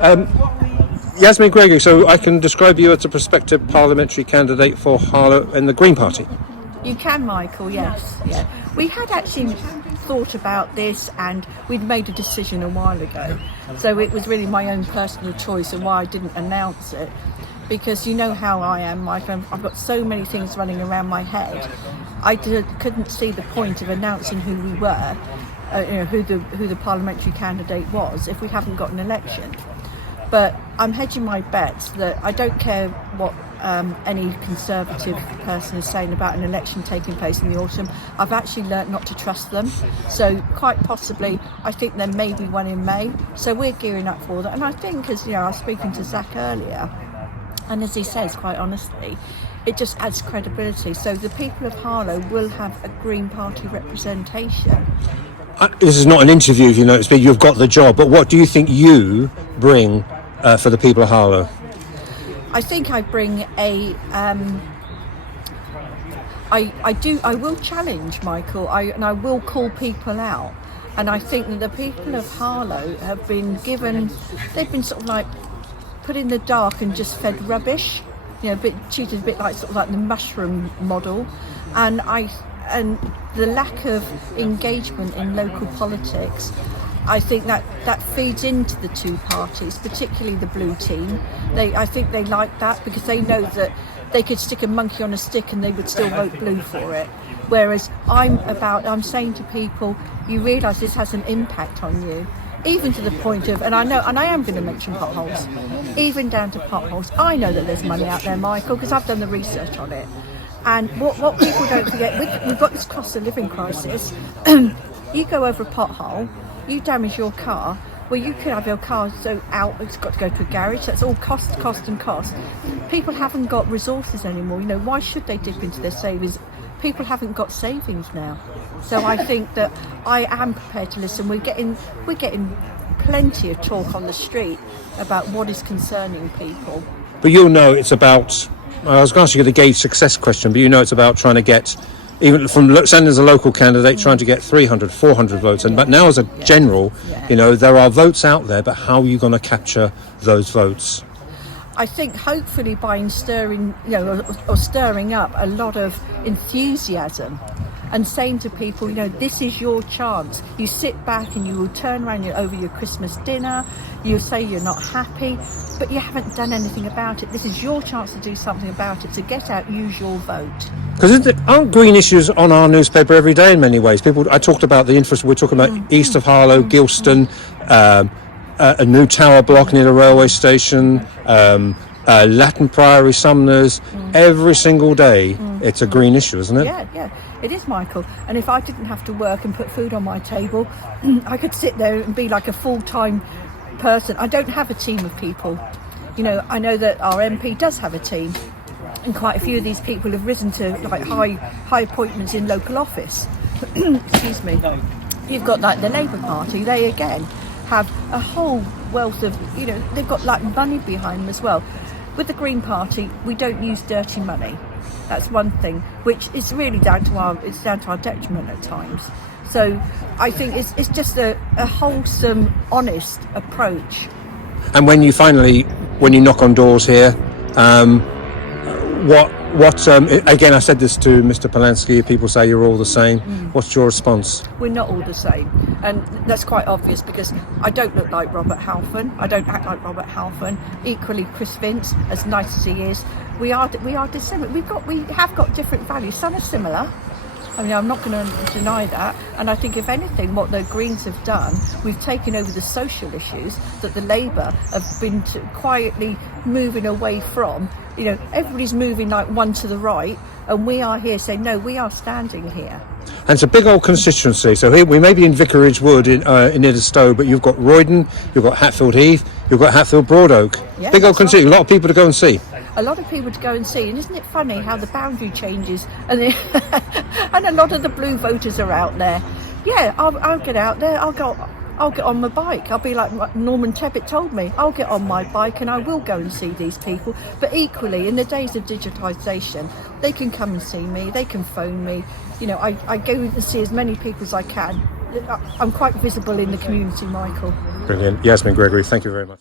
Yasmin Gregory, so I can describe you as a prospective parliamentary candidate for Harlow in the Green Party. You can, Michael, yes. Yeah. We had actually thought about this and we'd made a decision a while ago. So it was really my own personal choice and why I didn't announce it. Because you know how I am, Michael, I've got so many things running around my head. I couldn't see the point of announcing who we were, who the parliamentary candidate was, if we haven't got an election. But I'm hedging my bets that I don't care what any Conservative person is saying about an election taking place in the autumn. I've actually learnt not to trust them. So quite possibly, I think there may be one in May. So we're gearing up for that. And I think, as you know, I was speaking to Zach earlier, and as he says, quite honestly, it just adds credibility. So the people of Harlow will have a Green Party representation. This is not an interview, if you notice, but you've got the job. But what do you think you bring for the people of Harlow? I think I bring a. I will challenge, Michael, and I will call people out. And I think that the people of Harlow have been given. They've been sort of like put in the dark and just fed rubbish. You know, a bit treated a bit like sort of like the mushroom model, and the lack of engagement in local politics. I think that feeds into the two parties, particularly the blue team. I think they like that because they know that they could stick a monkey on a stick and they would still vote blue for it. Whereas I'm saying to people, you realise this has an impact on you, even to the point of, and I am going to mention potholes, even down to potholes. I know that there's money out there, Michael, because I've done the research on it. And what people don't forget, we've got this cost of living crisis. You go over a pothole, you damage your car. Well, you could have your car so out, it's got to go to a garage. That's all cost. People haven't got resources anymore. You know, why should they dip into their savings? People haven't got savings now. So I think that I am prepared to listen. We're getting plenty of talk on the street about what is concerning people. But you'll know it's about. I was going to ask you the gauge success question, but you know it's about trying to get, even from sending as a local candidate, trying to get 300, 400 votes. But now as a general, you know, there are votes out there, but how are you going to capture those votes? I think hopefully by stirring up a lot of enthusiasm and saying to people, you know, this is your chance. You sit back and you will turn around over your Christmas dinner, you say you're not happy, but you haven't done anything about it. This is your chance to do something about it. So get out, use your vote. Because aren't green issues on our newspaper every day in many ways? I talked about the infrastructure, we're talking about east of Harlow, Gilston, a new tower block near the railway station, Latin Priory, Sumners. Every single day it's a green issue, isn't it? Yeah, it is, Michael. And if I didn't have to work and put food on my table, I could sit there and be like a full-time person. I don't have a team of people. You know, I know that our MP does have a team, and quite a few of these people have risen to like high appointments in local office. Excuse me. You've got like the Labour Party. They again have a whole wealth of, you know, they've got like money behind them as well. With the Green Party, we don't use dirty money. That's one thing, which is really down to our detriment at times. So I think it's just a wholesome, honest approach. And when you knock on doors here, again, I said this to Mr. Polanski, people say you're all the same. What's your response? We're not all the same. And that's quite obvious because I don't look like Robert Halfon. I don't act like Robert Halfon. Equally, Chris Vince, as nice as he is, we are dissimilar. We have got different values. Some are similar. I mean, I'm not going to deny that. And I think, if anything, what the Greens have done, we've taken over the social issues that the Labour have been quietly moving away from. You know, everybody's moving like one to the right, and we are here saying, no, we are standing here. And it's a big old constituency. So here we may be in Vicarage Wood in Stowe, but you've got Roydon, you've got Hatfield Heath, you've got Hatfield Broad Oak. Yeah, big old constituency, a lot of people to go and see. A lot of people to go and see, and isn't it funny how the boundary changes, and and a lot of the blue voters are out there. Yeah, I'll get out there. I'll get on my bike. I'll be like Norman Tebbit told me. I'll get on my bike and I will go and see these people. But equally, in the days of digitisation, they can come and see me. They can phone me. You know, I go and see as many people as I can. I'm quite visible in the community, Michael. Brilliant. Yasmin Gregory, thank you very much.